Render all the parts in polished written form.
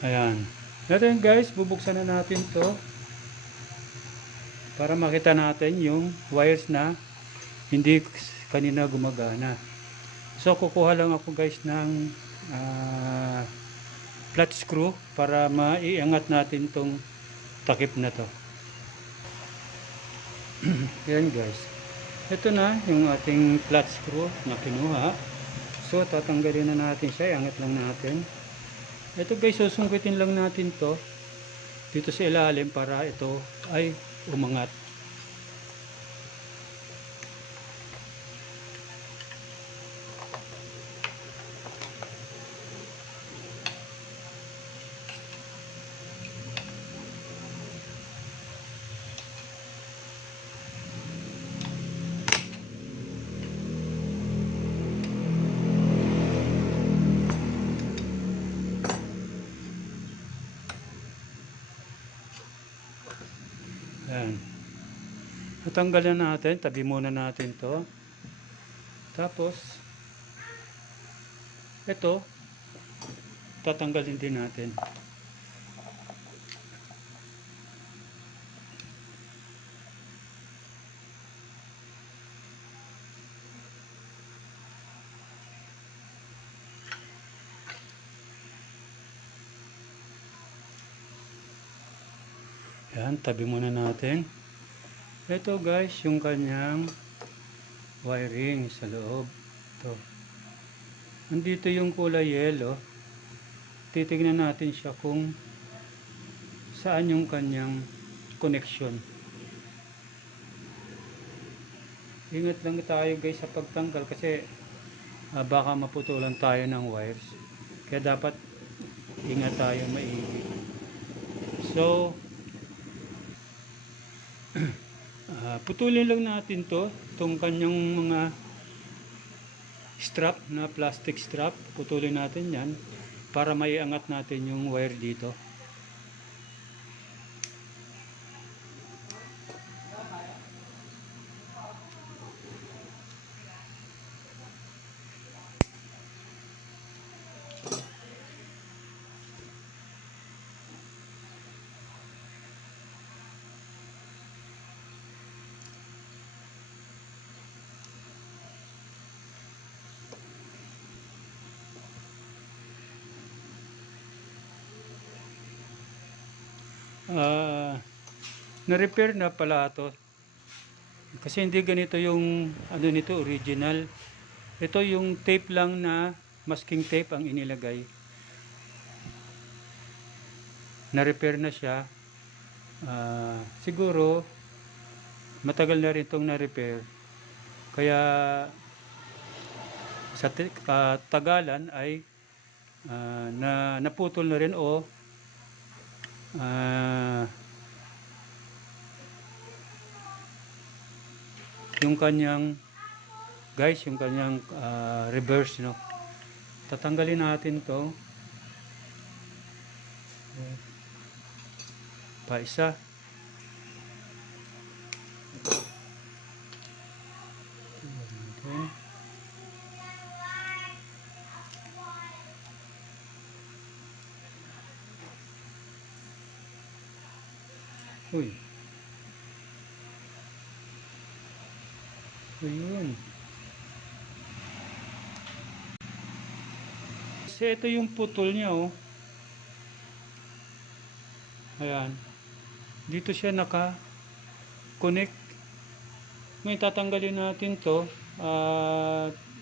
Ayan. Ito yun guys, bubuksan na natin to para makita natin yung wires na hindi kanina gumagana. So kukuha lang ako guys ng flat screw para maiangat natin tong takip na to. Yan guys. Ito na yung ating flat screw na kinuha. So tatanggalin na natin siya, iangat lang natin. Ito guys, susungkitin lang natin to dito sa ilalim para ito ay umangat. Ayan. Natanggal na natin, tabi muna natin to. Tapos ito tatanggalin din natin. Yan, tabi muna natin. Ito guys, yung kanyang wiring sa loob. Ito. Nandito yung kulay yellow. Titignan natin siya kung saan yung kanyang connection. Ingat lang tayo guys sa pagtanggal kasi baka maputulan tayo ng wires. Kaya dapat ingat tayo maigi. So putulin lang natin itong kanyang mga strap na plastic strap. Putulin natin yan para maiangat natin yung wire dito. Na-repair na pala ito kasi hindi ganito yung ano nito original. Ito yung tape lang na masking tape ang inilagay. Na-repair na siya. Siguro matagal na rin itong na-repair kaya sa katagalan ay naputol na rin o yung kanyang guys, yung kanyang reverse, no. Tatanggalin natin to pa isa. Uy. Ayun. Kasi ito yung putol niya, oh. Ayan. Dito siya naka-connect. Ngayon tatanggalin natin to.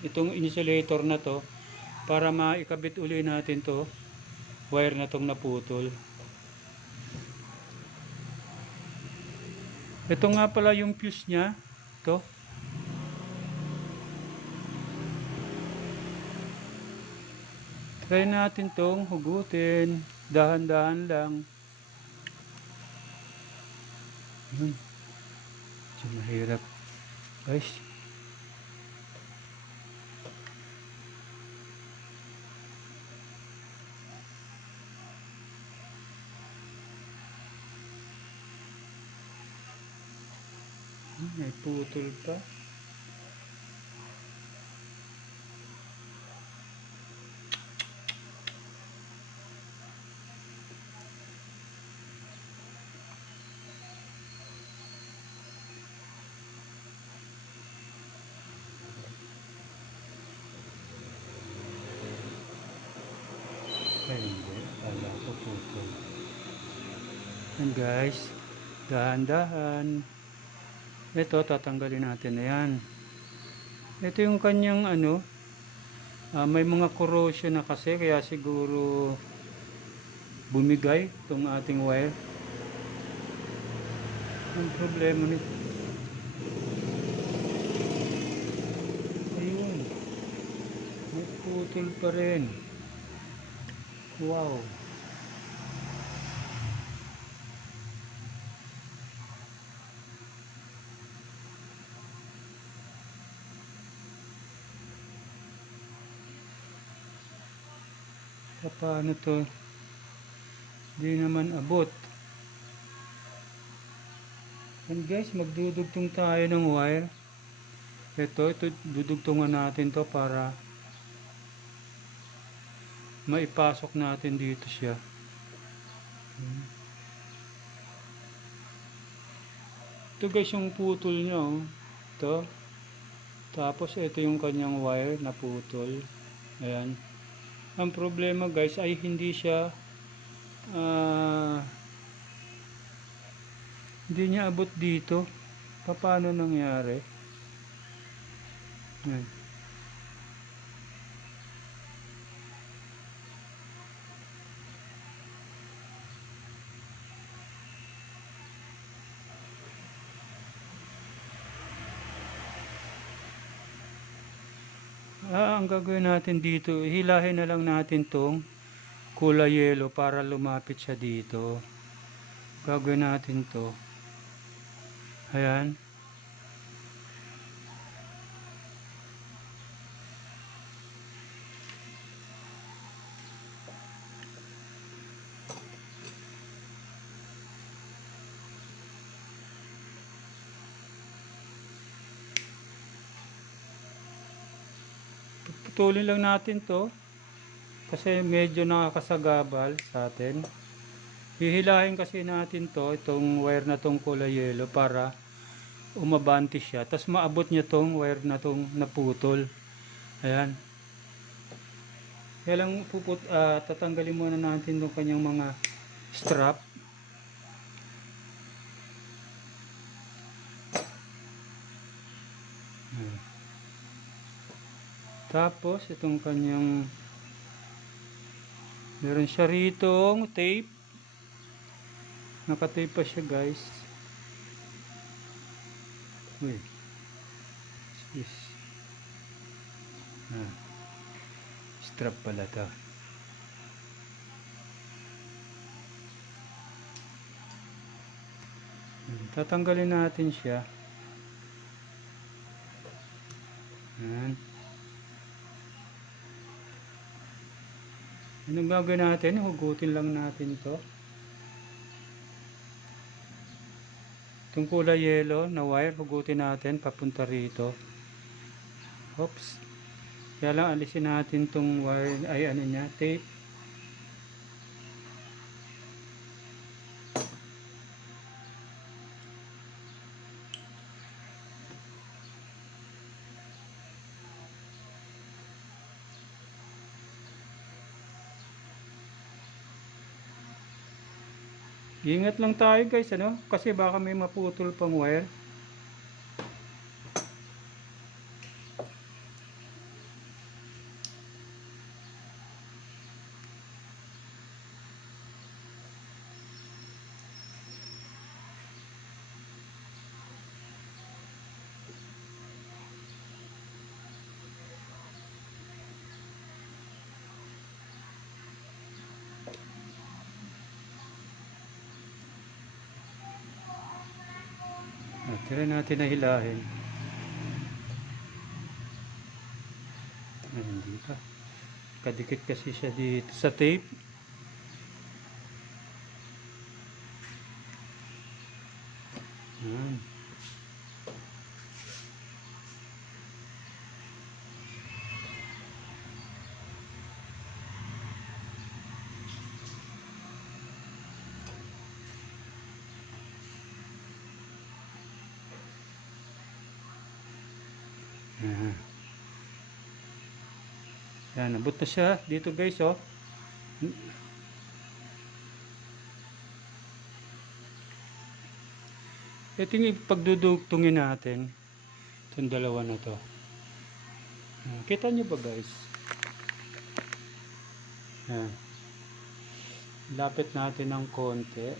Itong insulator na to para maikabit uli natin to. Wire na tong naputol. Ito nga pala yung fuse niya. Ito. Try natin tong hugutin. Dahan-dahan lang. Medyo mahirap. Guys. May putol pa. naputol. Yan guys, dahan-dahan. Ito, tatanggalin natin na yan. Ito yung kanyang ano, may mga corrosion na kasi, kaya siguro bumigay itong ating wire. Ang problema nito, ayun, may putol pa rin. Wow. Paano to? Di naman abot. And guys, magdudugtong tayo ng wire. Ito dudugtungan natin to para maipasok natin dito siya. Ito guys yung putol niya, oh. Ito. Tapos ito yung kanyang wire na putol. Ayan. Ang problema guys ay hindi siya hindi niya abot dito. Paano nangyari? Ayan. Ang gagawin natin dito, hilahin na lang natin tong kulay yellow para lumapit siya dito. Gagawin natin to. Ayan. Putulin lang natin to kasi medyo nakakasagabal sa atin. Hihilahin kasi natin to, itong wire na tong kulay yellow para umabante siya. Tapos maabot niya tong wire na tong naputol. Ayan. Kaya lang tatanggalin muna natin tong kanyang mga strap. Tapos itong kanyang meron siya ritong tape, nakatape pa siya guys. Uy, yes. Strap pala to. Tatanggalin natin siya. Ayan. Anong gagawin natin? Hugutin lang natin to. Itong kulay yellow na wire, hugutin natin papunta rito. Oops. Kaya lang alisin natin itong wire, ay ano niya, tape. Ingat lang tayo guys, ano? Kasi baka may maputol pang wire. Try natin na hilahin. Hindi pa. Kadikit kasi siya dito sa tape. Ayan. Yan, nabot na siya dito guys, oh. Ito yung pagdudugtungin natin. Itong dalawa na to. Kita nyo ba guys? Yan. Lapit natin ng konti.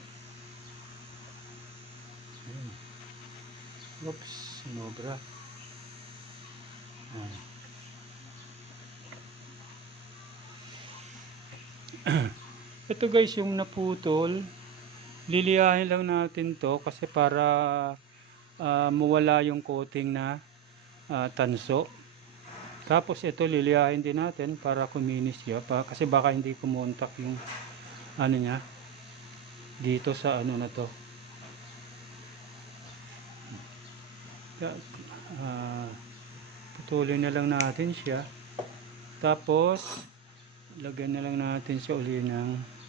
Oops, sinobra. Ito guys yung naputol. Liliyahin lang natin to kasi para mawala yung coating na tanso. Tapos ito liliyahin din natin para kuminis siya kasi baka hindi kumontak yung ano niya dito sa ano na to. Putulin na lang natin siya. Tapos lagyan na lang natin siya uli ng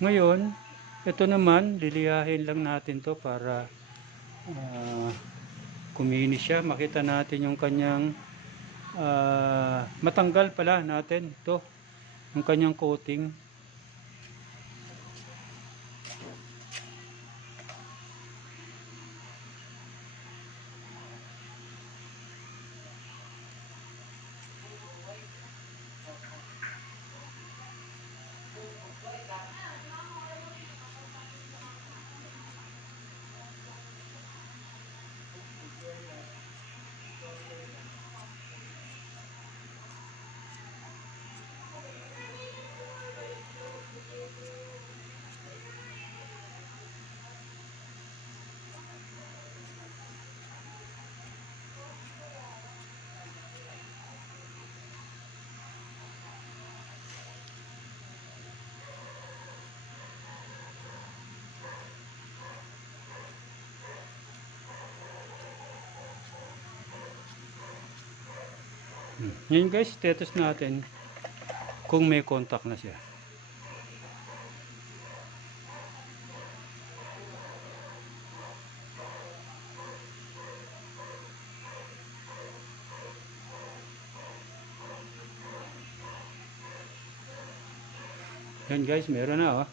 ngayon, ito naman, liliyahin lang natin to para kuminis siya. Makita natin yung kanyang matanggal pala natin to yung kanyang coating. Ngayon guys, status natin kung may contact na siya. Yan guys, meron na oh.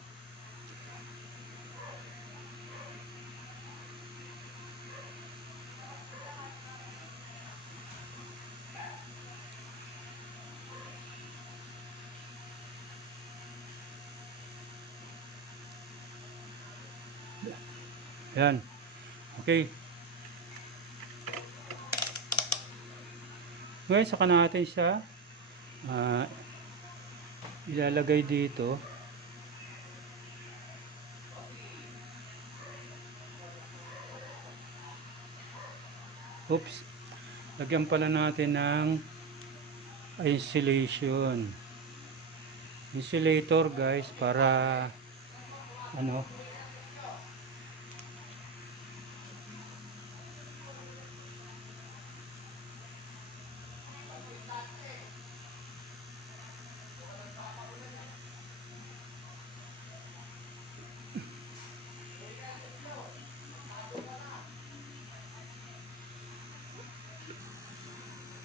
Yan. Okay. Ngayon, saka natin siya ilalagay dito. Oops. Lagyan pala natin ng insulation. Insulator guys para ano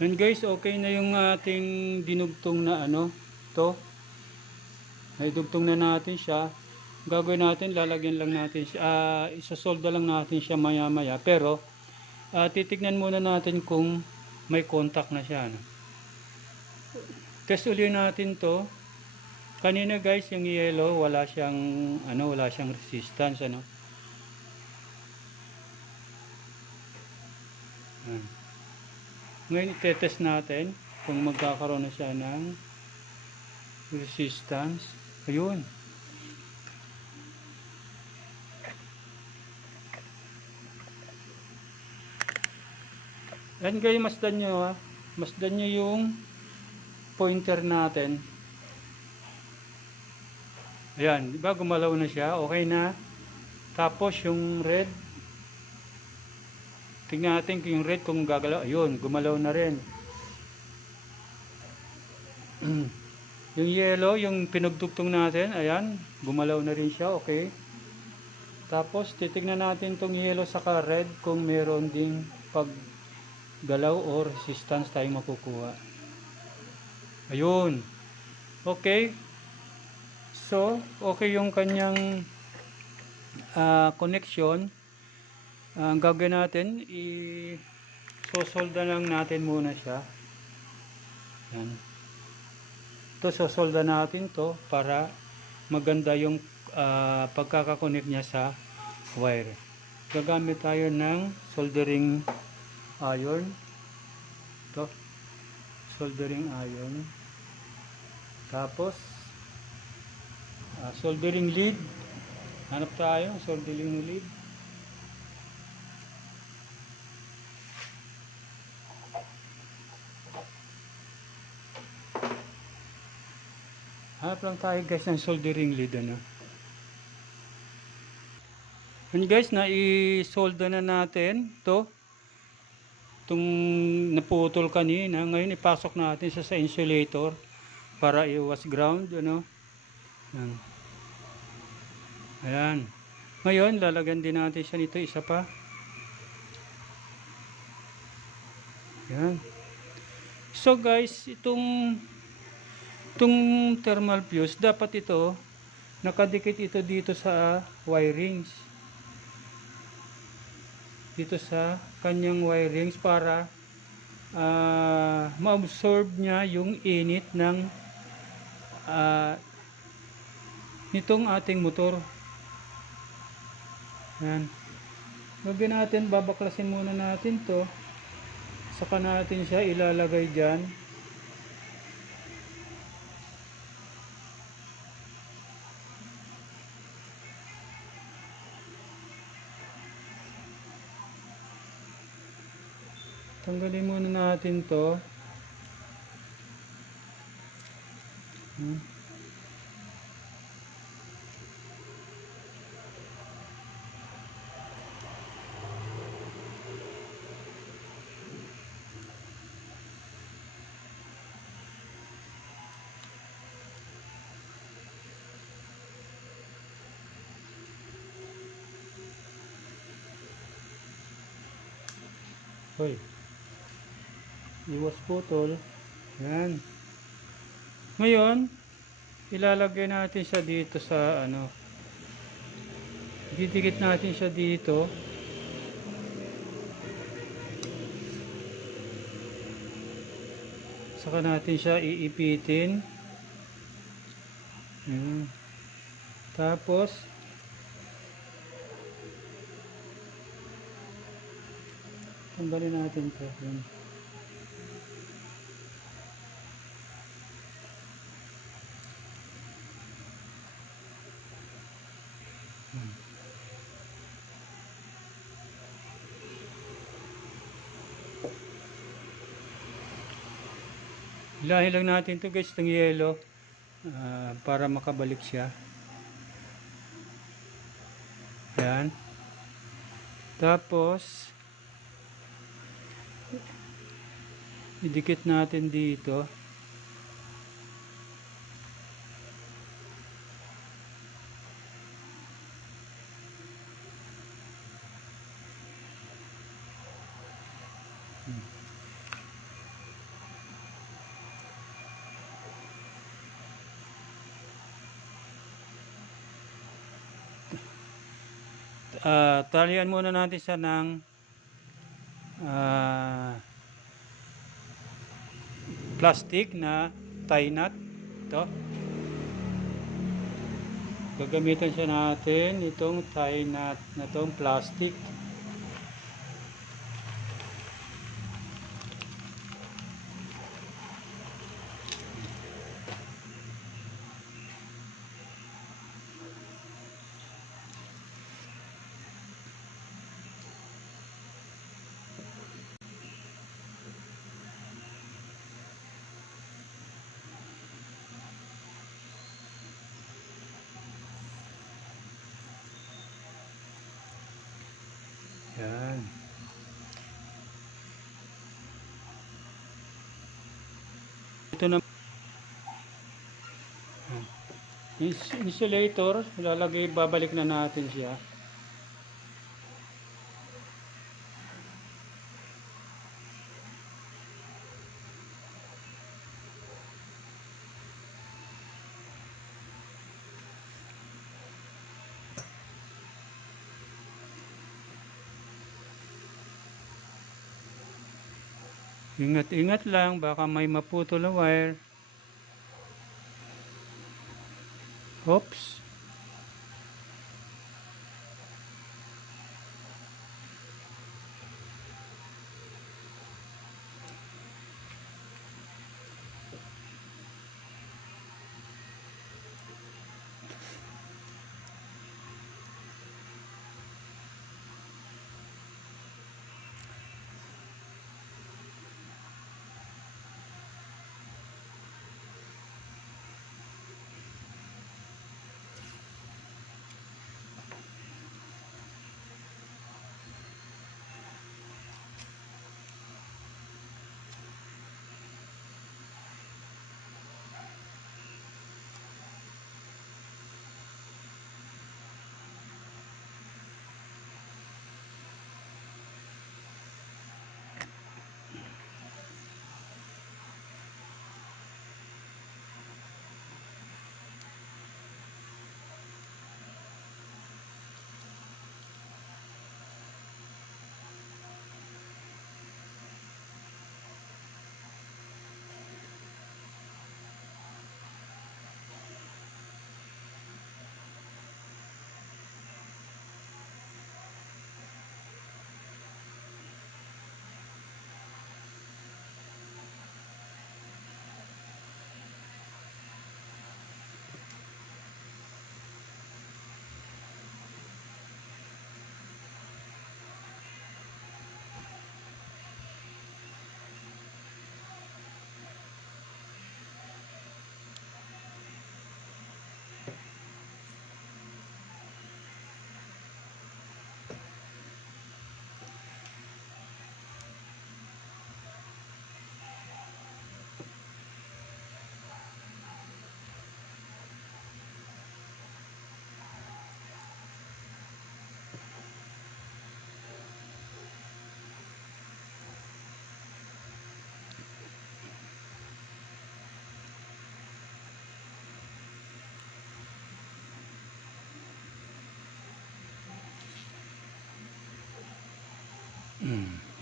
and guys, okay na yung ating dinugtong na ano to. Naidugtong na natin siya. Gagawin natin, lalagyan lang natin siya, isasolda lang natin siya maya maya, pero titignan muna natin kung may contact na siya, no? Test ulit natin to. Kanina guys, yung yellow wala siyang ano, wala siyang resistance ano. Ngayon i-test natin kung magkakaroon na siya ng resistance. Ayun. Yan guys, masdan nyo ha. Masdan nyo yung pointer natin. Ayan, di ba gumalaw na siya? Okay na. Tapos yung red, tingnan natin yung red kung gagalaw. Ayun, gumalaw na rin. Yung yellow, yung pinagtugtong natin, ayan, gumalaw na rin siya, okay. Tapos, titignan natin tong yellow saka red kung meron ding paggalaw o resistance tayong makukuha. Ayun. Okay. So, okay yung kanyang connection. Ang gagawin natin, i-sosolda lang natin muna siya. Yan. Ito, sosolda natin to para maganda yung pagkakakonect niya sa wire. Gagamit tayo ng soldering iron. Ito, soldering iron. Tapos, soldering lead. Hanap tayo, soldering lead. Hanap lang tayo guys ng soldering lead, ano. And guys, na-solda na natin to. Itong naputol kanina, ngayon ipasok natin sa insulator para iwas ground, ano. Yan. Ayan. Ngayon, lalagyan din natin siya nito, isa pa. Ayan. So guys, itong thermal fuse, dapat ito nakadikit ito dito sa wirings, dito sa kanyang wirings para ma-absorb niya yung init ng nitong ating motor. Yan. Gagawin natin, babaklasin muna natin to, saka natin siya ilalagay dyan. Tanggalin muna natin to. Hoy. Iwas putol. Yan. Ngayon, ilalagay natin siya dito sa ano. Didikit natin siya dito. Saka natin siya iipitin. Yan. Tapos, tanggalin natin ito. Yan. Hilahin lang natin ito guys, ng yellow para makabalik siya. Ayan. Tapos idikit natin dito. Talian muna natin siya ng plastic na tie knot. Ito. Gagamitan siya natin itong tie knot na itong plastic. Yan. Ito na insulator, babalik na natin siya. Ingat-ingat lang, baka may maputol na wire. Oops.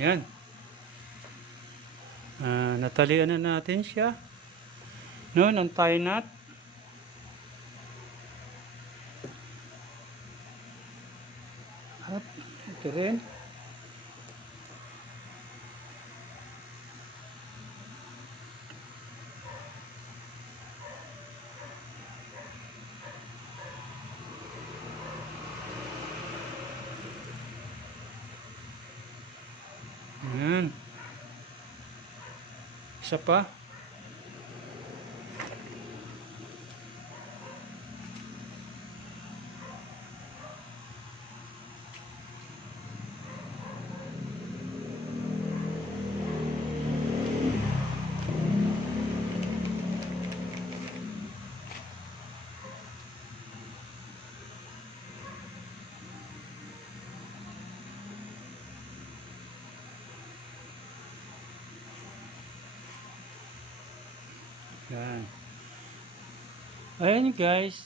Yan. Natalian na natin siya. No, ng tie knot. At ito rin. Yan. Isa pa. Yan. Ayan guys.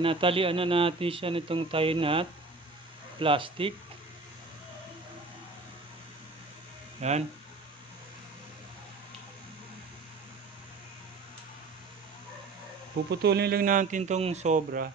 Natalian na natin siya nitong tie knot. Plastic. Yan. Puputulin lang natin tong sobra.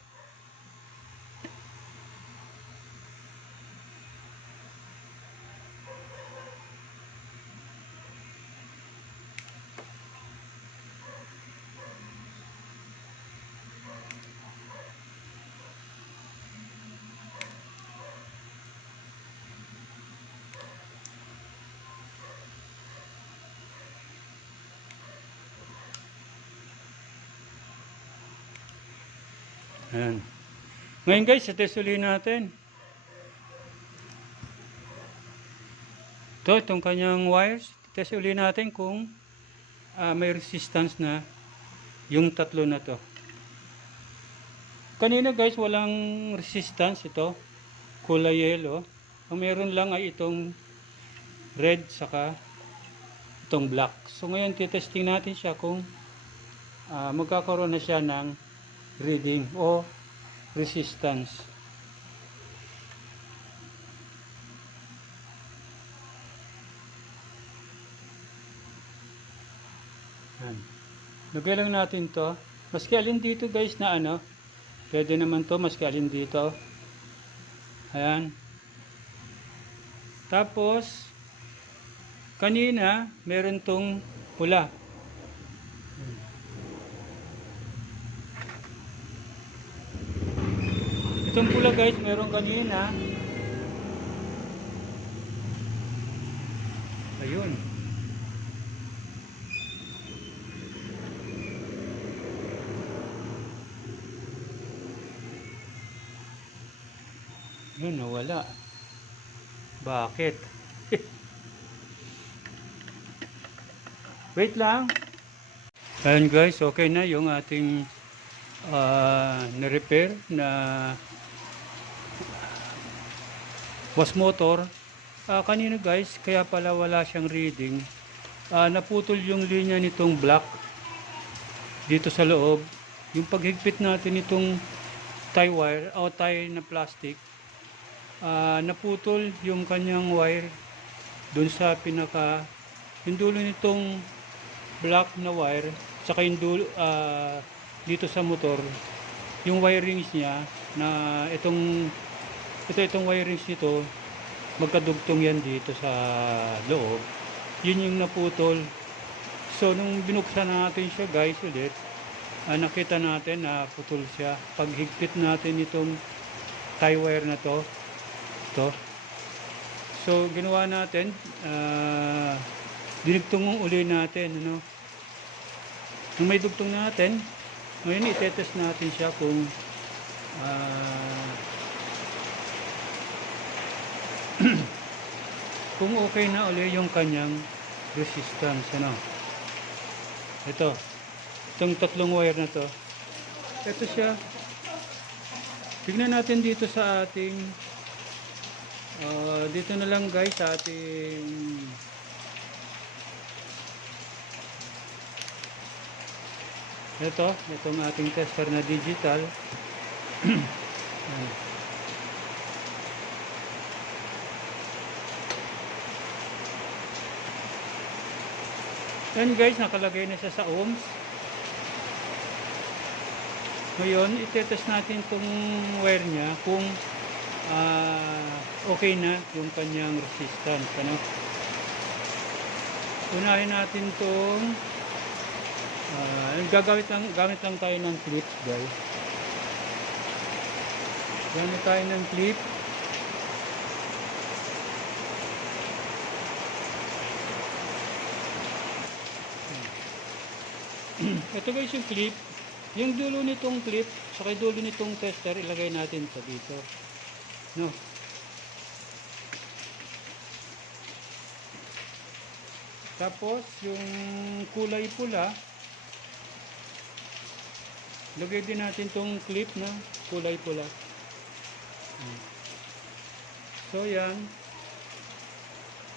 Ayan. Ngayon guys, test ulit natin. itong kanyang wires. Test uli natin kung may resistance na yung tatlo na to. Kanina guys, walang resistance ito. Kulay yellow. Ang meron lang ay itong red saka itong black. So ngayon titesting natin siya kung magkakaroon na siya ng reading o resistance. Yan. Lagay lang natin to. Maski alin dito guys na pwede naman to maski alin dito. Ayan. Tapos kanina meron tong pula. Itong pula guys, meron kanina. Ayun. Yun, nawala. Bakit? Wait lang. Ayan guys, okay na yung ating na-repair na was motor. Kanina guys, kaya pala wala siyang reading. Naputol yung linya nitong black dito sa loob. Yung paghigpit natin nitong tie wire o tie na plastic, naputol yung kanyang wire dun sa pinaka yung dulo nitong black na wire, saka yung dulo dito sa motor, yung wirings niya na itong wirings nito, magkadugtong yan dito sa loob. Yun yung naputol. So nung binuksan natin siya guys ulit, nakita natin na putol siya. Paghigpit natin itong tie wire na to, so ginawa natin, dinugtong uli natin, nung may dugtong natin, ngayon itetest natin siya kung kung okay na uli yung kanyang resistance. Itong tatlong wire na to, ito siya. Tignan natin dito sa ating dito na lang guys sa ating itong ating tester na digital. Yan guys, nakalagay na siya sa ohms. Ngayon, itetest natin itong wire niya kung okay na yung kanyang resistance. Unahin natin itong gamit lang tayo ng clips guys. Gamit tayo ng clip. Ito guys yung clip. Yung dulo nitong clip, saka dulo nitong tester, ilagay natin sa dito. Tapos yung kulay pula, lagay din natin tong clip na kulay pula. So yan.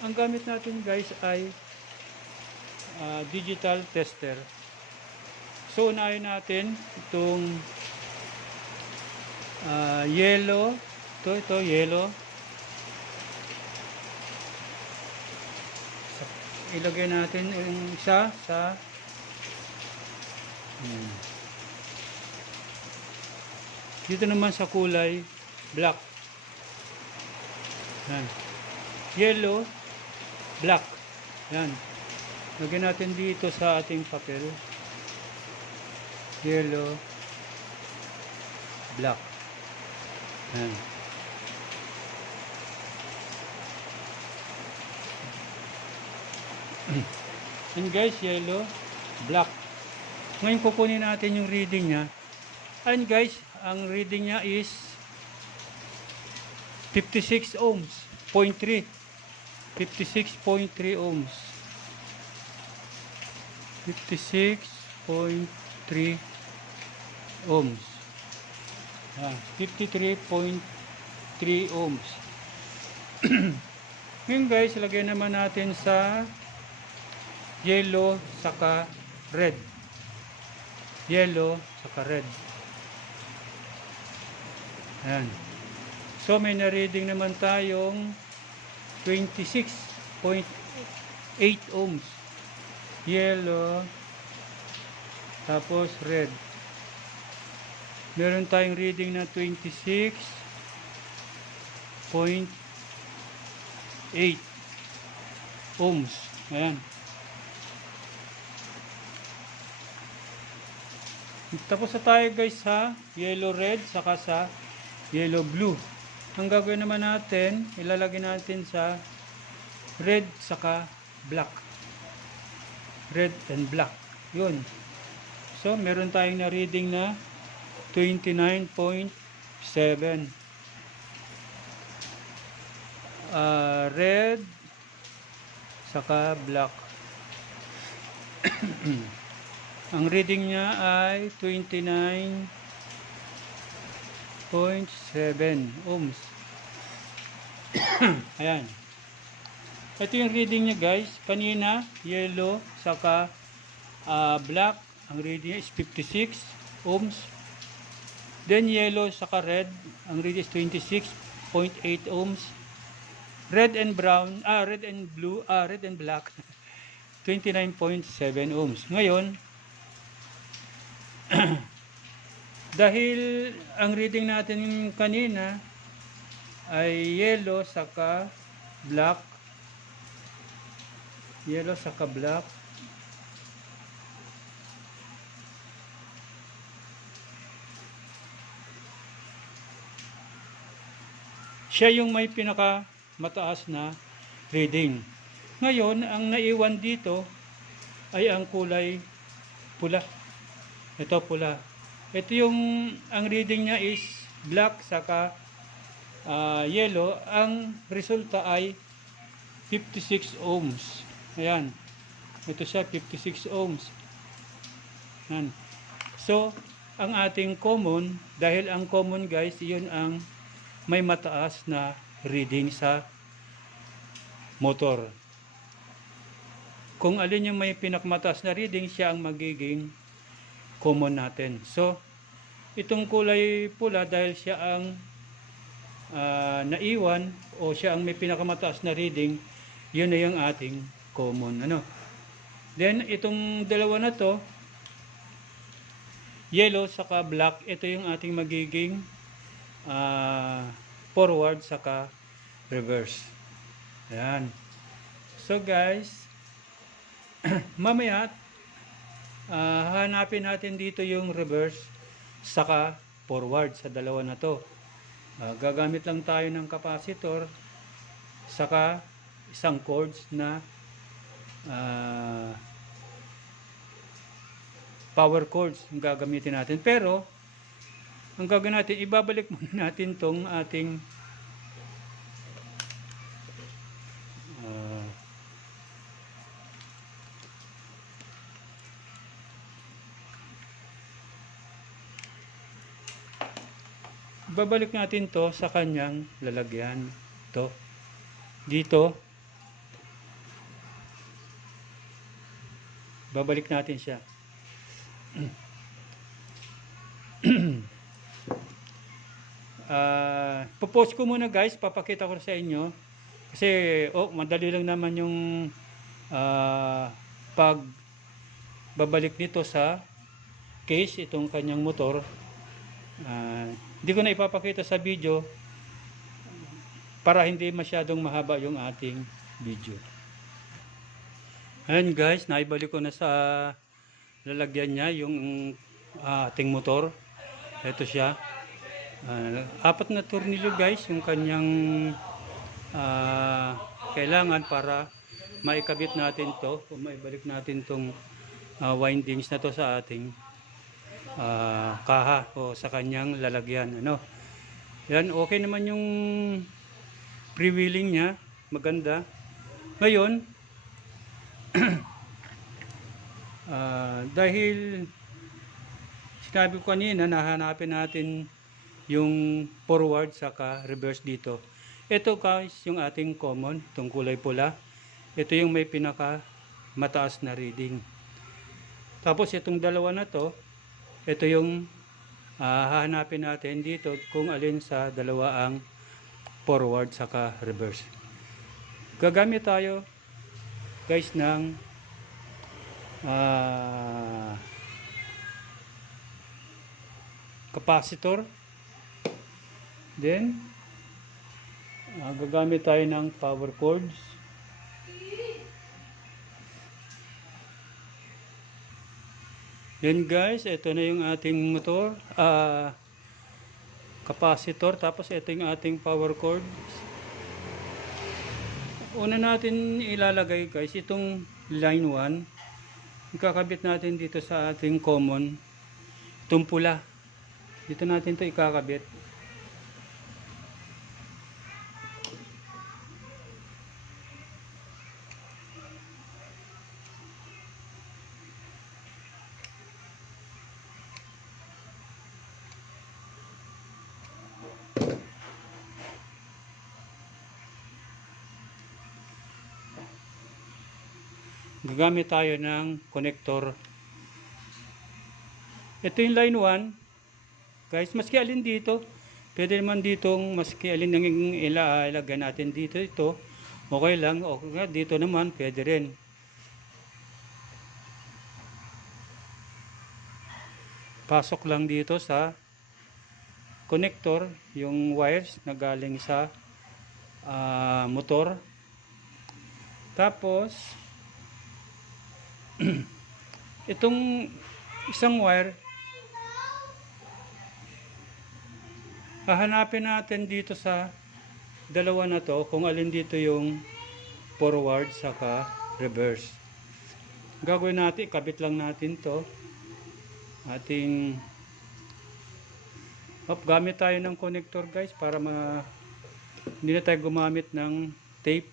Ang gamit natin guys ay digital tester. So unahin natin itong yellow. Ito yellow. Ilagay natin yung isa sa dito naman sa kulay black. Yan. Yellow, black. Yan. Lagyan natin dito sa ating papel. Yellow, black. Yan. And guys, yellow, black. Ngayon kukunin natin yung reading niya. And guys, ang reading niya is 56 ohms, 0.3. 56.3 ohms. 56.3 ohms. 53.3 ohms. Ngayon guys, lagyan naman natin sa yellow saka red. Yellow saka red. Ayan. So may na-reading naman tayong 26.8 ohms. Yellow tapos red. Meron tayong reading na 26.8 ohms. Ayan. Tapos na tayo guys sa yellow red saka sa yellow blue. Ang gagawin naman natin, ilalagay natin sa red saka black. Red and black. Yun. So, meron tayong na reading na 29.7. Red saka black. Ang reading niya ay 29.7 ohms. Ayan. Ito yung reading niya guys. Kanina, yellow saka black. Ang reading niya is 56 ohms. Then yellow saka red. Ang reading is 26.8 ohms. Red and brown, red and blue, red and black. 29.7 ohms. Ngayon, dahil ang reading natin kanina ay yellow saka black, siya yung may pinaka mataas na reading. Ngayon, ang naiwan dito ay ang kulay pula. Ito pula. Ito yung ang reading niya is black saka yellow. Ang resulta ay 56 ohms. Ayan. Ito siya 56 ohms. Ayan. So, ang ating common, dahil ang common guys, yun ang may mataas na reading sa motor. Kung alin yung may pinakamataas na reading, siya ang magiging common natin. So, itong kulay pula dahil siya ang naiwan o siya ang may pinakamataas na reading, yun na yung ating common. Then, itong dalawa na to, yellow saka black, ito yung ating magiging forward saka reverse. Ayan. So guys, mamaya hanapin natin dito yung reverse saka forward sa dalawa na to. Gagamit lang tayo ng capacitor saka isang cords na power cords yung gagamitin natin. Pero ang gagawin natin, ibabalik muna natin tong ating babalik natin to sa kanyang lalagyan. To dito babalik natin siya. Popost ko muna guys, papakita ko sa inyo kasi madali lang naman yung pag babalik nito sa case itong kanyang motor. Hindi ko na ipapakita sa video para hindi masyadong mahaba yung ating video. Ayan guys, naibalik ko na sa lalagyan niya yung ating motor. Ito siya. 4 na tornilyo guys yung kanyang kailangan para maikabit natin to o maibalik natin tong windings na to sa ating kaha o sa kanyang lalagyan. Yan, okay naman yung pre-wheeling niya, maganda. Ngayon, dahil sinabi ko kanina, nahanapin natin yung forward saka reverse dito. Ito guys, yung ating common, itong kulay pula. Ito yung may pinaka mataas na reading. Tapos itong dalawa na to, ito yung hahanapin natin dito kung alin sa dalawa ang forward saka reverse. Gagamit tayo guys ng capacitor. Then gagamit tayo ng power cords. Then guys, ito na yung ating motor, capacitor, tapos ito yung ating power cords. Una natin ilalagay guys, itong line 1, ikakabit natin dito sa ating common, itong pula. Dito natin ito ikakabit. Gagamit tayo ng connector. Ito yung line 1. Guys, maski alin dito. Pwede naman ditong maski alin ang ilagay natin dito. Ito, okay lang. Okay, dito naman, pwede rin. Pasok lang dito sa connector yung wires na galing sa motor. Tapos itong isang wire, hahanapin natin dito sa dalawa na to kung alin dito yung forward saka reverse. Gagawin natin, ikabit lang natin to ating gamit tayo ng connector guys para hindi na tayo gumamit ng tape.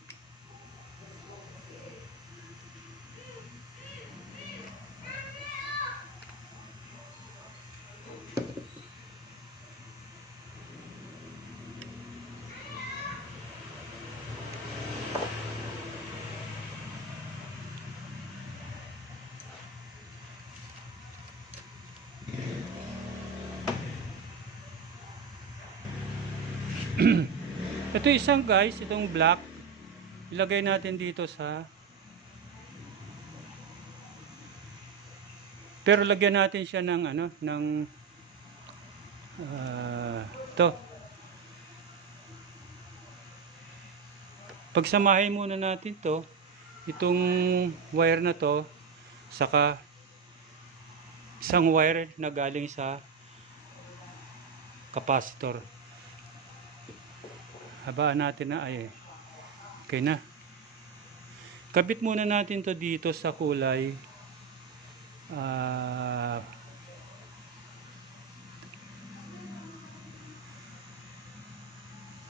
Ito isang guys, itong black, ilagay natin dito sa, pero lagyan natin siya ng ito. Pagsamahin muna natin to, itong wire na to, saka isang wire na galing sa capacitor. Habaan natin na okay na. Kabit muna natin to dito sa kulay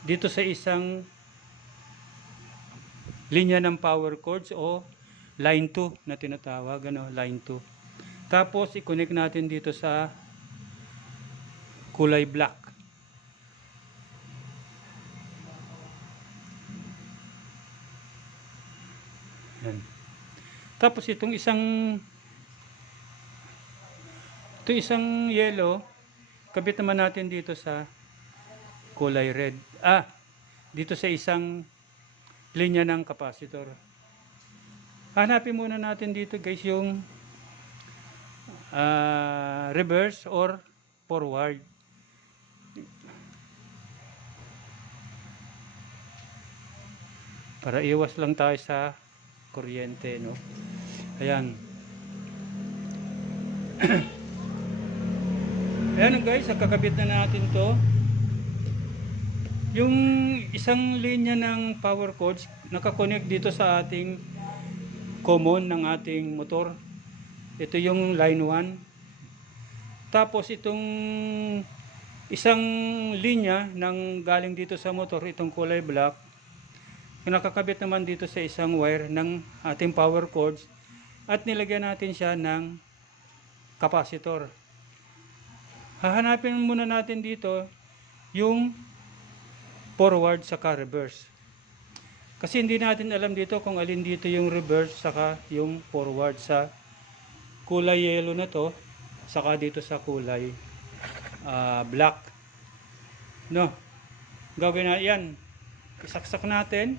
dito sa isang linya ng power cords o line 2 na tinatawag, line 2. Tapos i-connect natin dito sa kulay black. Yan. Tapos itong isang yellow, kabit naman natin dito sa kulay red. Dito sa isang linya ng capacitor. Hanapin muna natin dito guys yung reverse or forward. Para iwas lang tayo sa kuryente, no? Ayan. Ayan guys, kakabit na natin to. Yung isang linya ng power cords nakakonect dito sa ating common ng ating motor. Ito yung line 1. Tapos itong isang linya ng galing dito sa motor, itong kulay black, nakakabit naman dito sa isang wire ng ating power cords at nilagyan natin siya ng capacitor. Hahanapin muna natin dito yung forward saka reverse. Kasi hindi natin alam dito kung alin dito yung reverse saka yung forward sa kulay yellow na to saka dito sa kulay black. No. Gawin na yan. Isaksak natin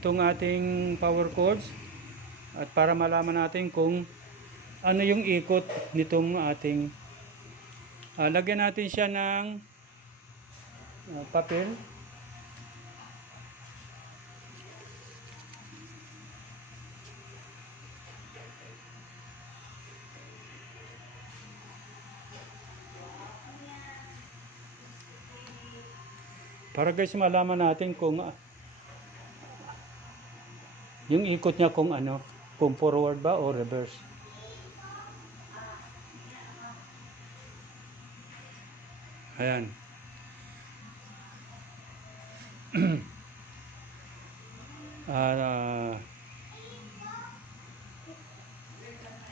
itong ating power cords at para malaman natin kung ano yung ikot nitong ating lagyan natin siya ng papel. Para guys malaman natin kung yung ikot niya kung ano, kung forward ba o reverse. Ayan.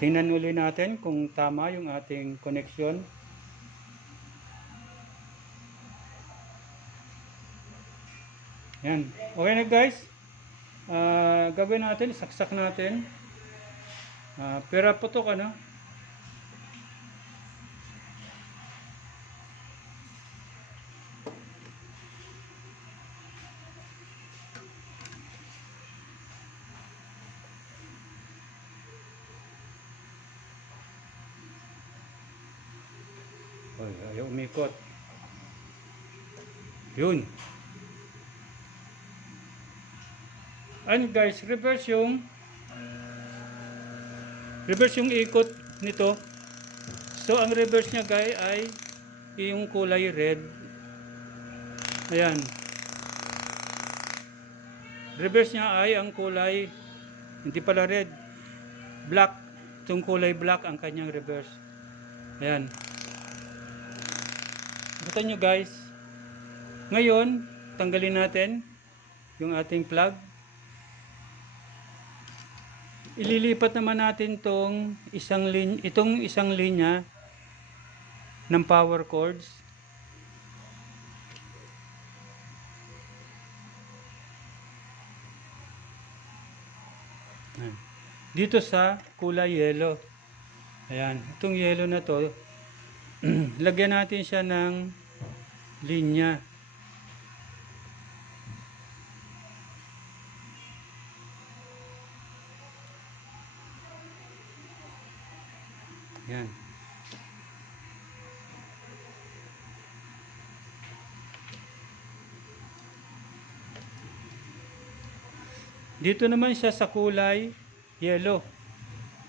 Tingnan uli natin kung tama yung ating connection. Yan. Okay na guys. Gawin natin, saksak natin. Pera putok ano. Oy, ayaw umikot. Yun. And guys, reverse yung ikot nito. So ang reverse niya guys ay yung kulay red. Ayan. Reverse niya ay ang kulay hindi pala red, black. Itong kulay black ang kanyang reverse. Ayan. Kita nyo guys. Ngayon, tanggalin natin yung ating plug. Ililipat naman natin itong isang linya ng power cords. Dito sa kulay yellow. Ayan, itong yellow na to, lagyan natin siya ng linya. Yan. Dito naman siya sa kulay yellow.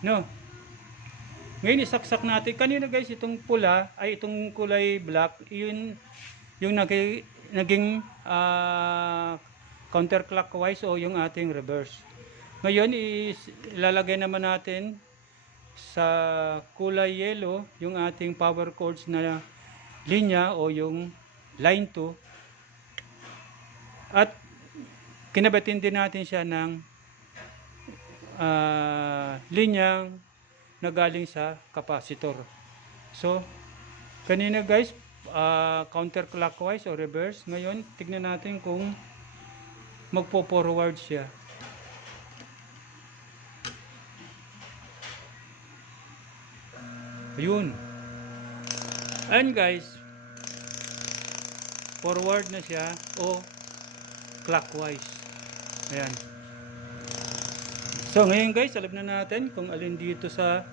No. Ngayon isaksak natin. Kanina guys, itong pula ay itong kulay black, yun yung naging counterclockwise o yung ating reverse. Ngayon ilalagay naman natin sa kulay yellow yung ating power cords na linya o yung line 2 at kinabatin din natin siya ng linyang na galing sa capacitor. So kanina guys counterclockwise o reverse. Ngayon tignan natin kung magpo-forward siya. Ayun. Ayan guys. Forward na siya o clockwise. Ayan. So ngayon guys, alam na natin kung alin dito sa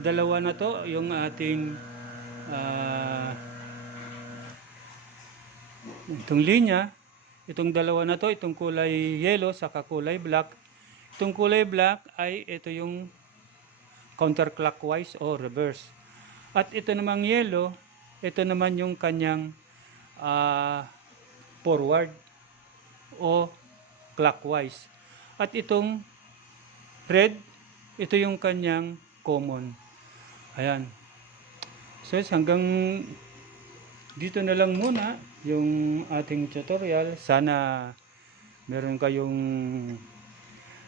dalawa na to yung ating itong linya. Itong dalawa na to, itong kulay yellow saka kulay black. Itong kulay black ay ito yung counterclockwise o reverse. At ito namang yellow, ito naman yung kanyang forward o clockwise. At itong red, ito yung kanyang common. Ayan. So hanggang dito na lang muna yung ating tutorial. Sana meron kayong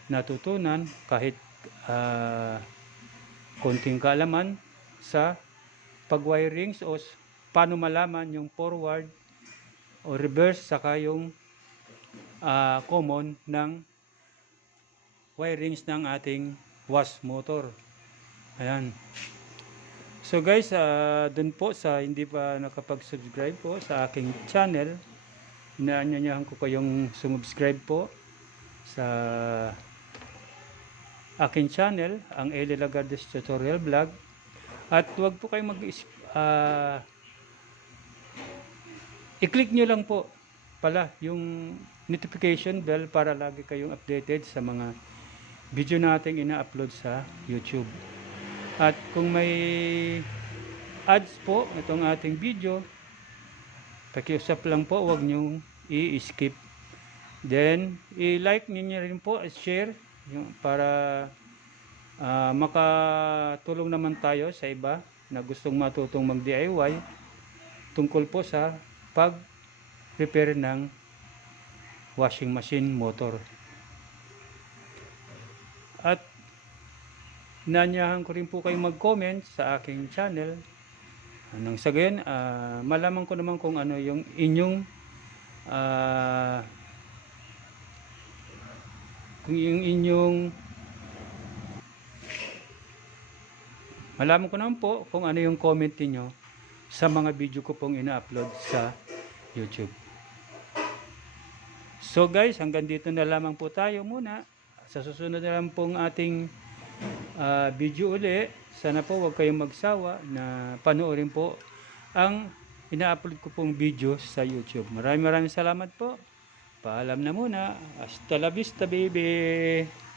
natutunan kahit konting kaalaman sa pag-wirings o paano malaman yung forward o reverse saka yung common ng wirings ng ating wash motor. Ayan. So guys, dun po sa hindi pa nakapag-subscribe po sa aking channel, inaanyayahan ko kayong sumubscribe po sa aking channel, ang Eli Lagardes Tutorial Vlog. At huwag po kayong i-click nyo lang po pala yung notification bell para lagi kayong updated sa mga video nating ina-upload sa YouTube. At kung may ads po itong ating video, pakiusap lang po, huwag nyo i-skip. Then i-like niyo rin po, share para makatulong naman tayo sa iba na gustong matutong mag DIY tungkol po sa pag-repair ng washing machine motor. At nanyahan ko rin po kayong mag-comment sa aking channel nang sa gayon malaman ko naman kung ano yung inyong malaman ko naman po kung ano yung comment niyo sa mga video ko pong ina-upload sa YouTube. So guys, hanggang dito na lamang po tayo muna. Sa susunod na lang pong ating video uli. Sana po huwag kayong magsawa na panoorin po ang ina-upload ko pong video sa YouTube. Maraming salamat po. Paalam na muna. Hasta la vista, baby!